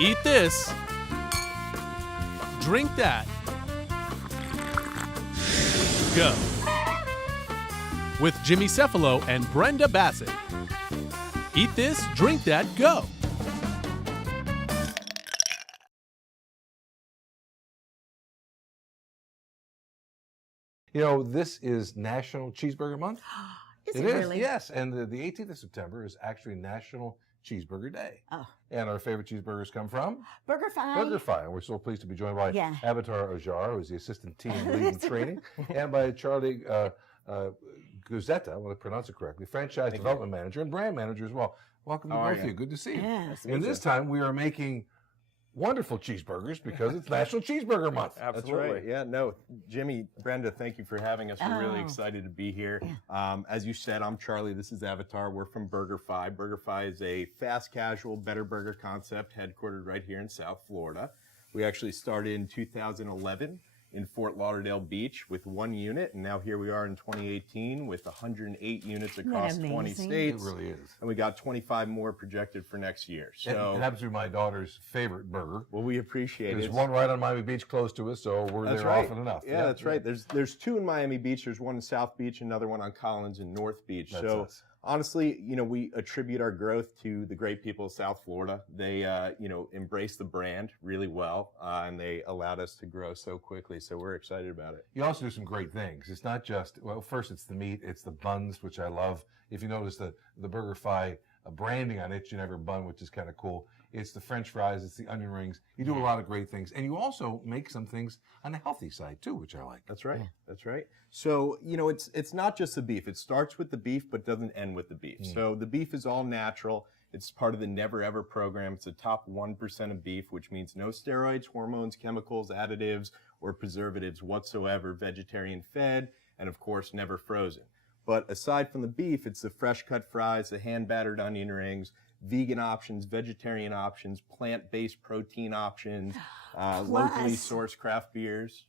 Eat this. Drink that. Go. With Jimmy Cephalo and Brenda Bassett. Eat this, drink that, go. You know, this is National Cheeseburger Month. Is it really? Yes. And the 18th of September is actually National Cheeseburger Day. Oh. And our favorite cheeseburgers come from? BurgerFi. BurgerFi. And we're so pleased to be joined by Yeah. Avatar Ajar, who's the assistant team lead in training, and by Charlie Guzetta, I want to pronounce it correctly, franchise development manager and brand manager as well. Welcome to both of you. Good to see you. Yeah. And this time we are making wonderful cheeseburgers because it's National Cheeseburger Month. Absolutely. That's right. Yeah, no, Jimmy, Brenda, thank you for having us. We're really excited to be here. Yeah. As you said, I'm Charlie. This is Avatar. We're from BurgerFi. BurgerFi is a fast casual, better burger concept headquartered right here in South Florida. We actually started in 2011 in Fort Lauderdale Beach with 1 unit, and now here we are in 2018 with 108 units across 20 states. It really is. And we got 25 more projected for next year. So It happens to be my daughter's favorite burger. well, we appreciate it. There's one right on Miami Beach close to us, so we're That's there right. often enough. Yeah, that's right. There's two in Miami Beach. There's one in South Beach, another one on Collins in North Beach. That's so us. honestly, you know, we attribute our growth to the great people of South Florida. They, you know, embraced the brand really well, and they allowed us to grow so quickly. So we're excited about it. You also do some great things. It's not just, well, first it's the meat, it's the buns, which I love. If you notice the BurgerFi branding on each and every bun, which is kind of cool. It's the French fries, it's the onion rings. You do a lot of great things. And you also make some things on the healthy side too, which I like. That's right. That's right. So, you know, it's not just the beef. It starts with the beef, but doesn't end with the beef. So the beef is all natural. It's part of the Never Ever program. It's the top 1% of beef, which means no steroids, hormones, chemicals, additives, or preservatives whatsoever, vegetarian fed, and of course, never frozen. But aside from the beef, it's the fresh cut fries, the hand battered onion rings, vegan options, vegetarian options, plant-based protein options, locally sourced craft beers.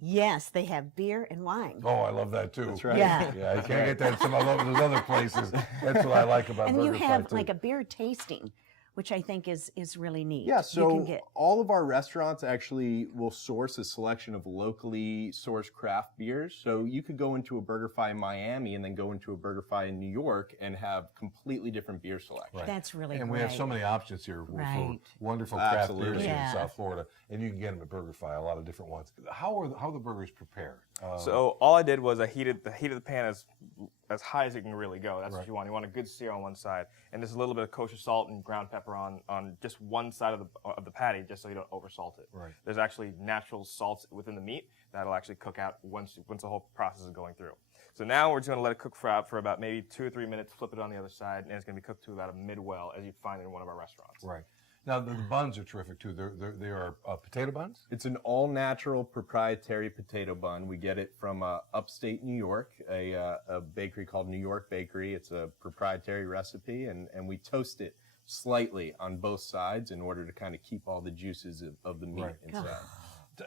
Yes, they have beer and wine. Oh, I love that too. That's right. Yeah. Yeah, you can't get that at some of those other places. That's what I like about And BurgerFi you have too. like a beer tasting, which I think is really neat. Yeah, You so can get, all of our restaurants actually will source a selection of locally sourced craft beers. So you could go into a BurgerFi in Miami and then go into a BurgerFi in New York and have completely different beer selections. Right. that's really And great. we have so many options here for Right. wonderful craft Absolutely. beers here in Yeah. South Florida, and you can get them at BurgerFi, a lot of different ones. How are the burgers prepared? So all I did was I heated the pan as high as it can really go. That's Right. what you want. You want a good sear on one side, and just a little bit of kosher salt and ground pepper on just one side of the patty, just so you don't oversalt it. Right. There's actually natural salts within the meat that'll actually cook out once the whole process is going through. So now we're just going to let it cook for about maybe 2 or 3 minutes. Flip it on the other side, and it's going to be cooked to about a mid-well, as you find in one of our restaurants. Right. Now the buns are terrific too. They are potato buns. It's an all-natural proprietary potato bun. We get it from upstate New York, a bakery called New York Bakery. It's a proprietary recipe, and we toast it slightly on both sides in order to kind of keep all the juices of the meat Right. inside.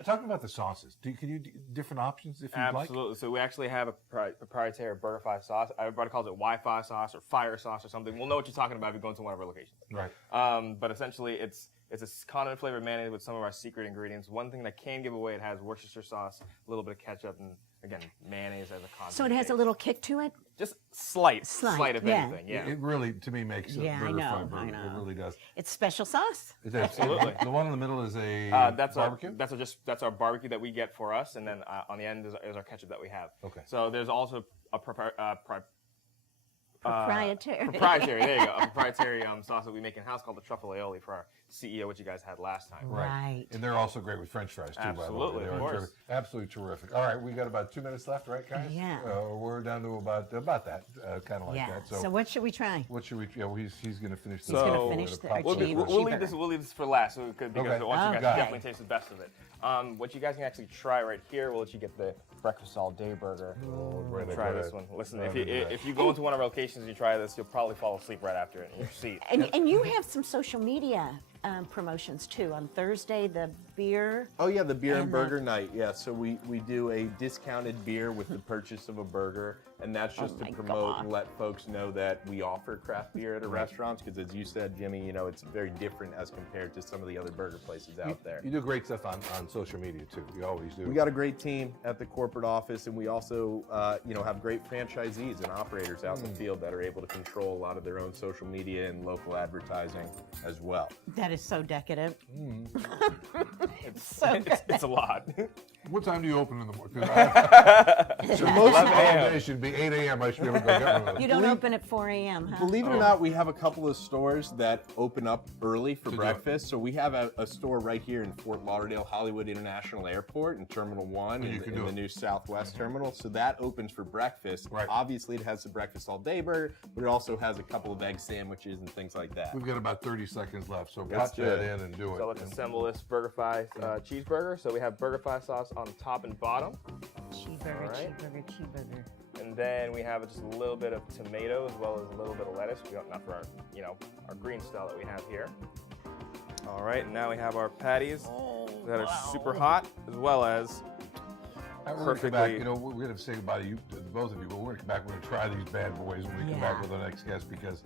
Talking about the sauces, can you do different options if you'd like? Absolutely. So we actually have a proprietary BurgerFi sauce. Everybody calls it Wi-Fi sauce or fire sauce or something. We'll know what you're talking about if you go into one of our locations. Right. But essentially, it's a condiment flavored mayonnaise with some of our secret ingredients. One thing that can give away, it has Worcestershire sauce, a little bit of ketchup, and again, mayonnaise as a condiment. so it has a base. little kick to it? Just slight if yeah. anything. Yeah. It really, to me, makes a Yeah, I BurgerFi know, burger. I know. It really does. It's special sauce? Absolutely. The one in the middle is a That's barbecue? that's our barbecue that we get for us, and then Mm-hmm. on the end is our ketchup that we have. Okay. So there's also a Proprietary. Proprietary, there you go. A proprietary sauce that we make in-house called the truffle aioli for our CEO, which you guys had last time. Right. And they're also great with French fries, too, by the way. Absolutely, They of are course. terrific. Absolutely terrific. All right, we got about 2 minutes left, right, guys? Yeah. We're down to about that, kind of like Yeah. that. So what should we try? What should we? Yeah, well, he's going to finish this. He's gonna off. finish We're the- gonna our pop cheese. this We'll first. leave this for last, because Okay. I want you guys Got to it. definitely taste the best of it. What you guys can actually try right here, we'll let you get the breakfast all day burger. Right, Try right. this one. Listen, Oh, if look at that. you go into one of our locations and you try this, you'll probably fall asleep right after it in your seat. And you have some social media promotions too. On Thursday, the beer. Oh yeah, the beer and And burger night. Yeah, so we do a discounted beer with the purchase of a burger, and that's just to my promote God. and let folks know that we offer craft beer at a restaurant. Because as you said, Jimmy, you know it's very different as compared to some of the other burger places out there. You do great stuff on social media too. You always do. We got a great team at the corporate office, and we also, have great franchisees and operators out in the field that are able to control a lot of their own social media and local advertising as well. That is so decadent. It's, So good. it's a lot. What time do you open in the morning? So Most most of the day should be 8 a.m. I should be able to go get one of those. You don't open at 4 a.m., huh? Believe it or not, we have a couple of stores that open up early for do it. breakfast. So we have a store right here in Fort Lauderdale Hollywood International Airport in Terminal 1 you in can do the it. new Southwest Terminal. So that opens for breakfast. Right. Obviously, it has the breakfast all day burger, but it also has a couple of egg sandwiches and things like that. We've got about 30 seconds left, so Let's cut do that it. in and do So it. let's assemble this BurgerFi cheeseburger. So we have BurgerFi sauce on top and bottom, Cheeseburger, All right. cheeseburger. and then we have just a little bit of tomato as well as a little bit of lettuce. We don't, not for our, our green style that we have here. All right, and now we have our patties that are super hot, as well as We're going to come back, perfectly- we're going to say goodbye to you, to both of you, but we're going to come back, we're going to try these bad boys when we come back with our next guest, because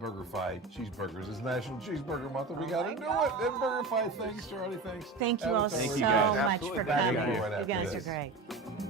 BurgerFi cheeseburgers is National Cheeseburger Month, and we got to do it. And BurgerFi, thanks, Charlie, thanks. Thank you all Thank so you guys. much Absolutely. for Thank coming. you. Right You after guys this. are great.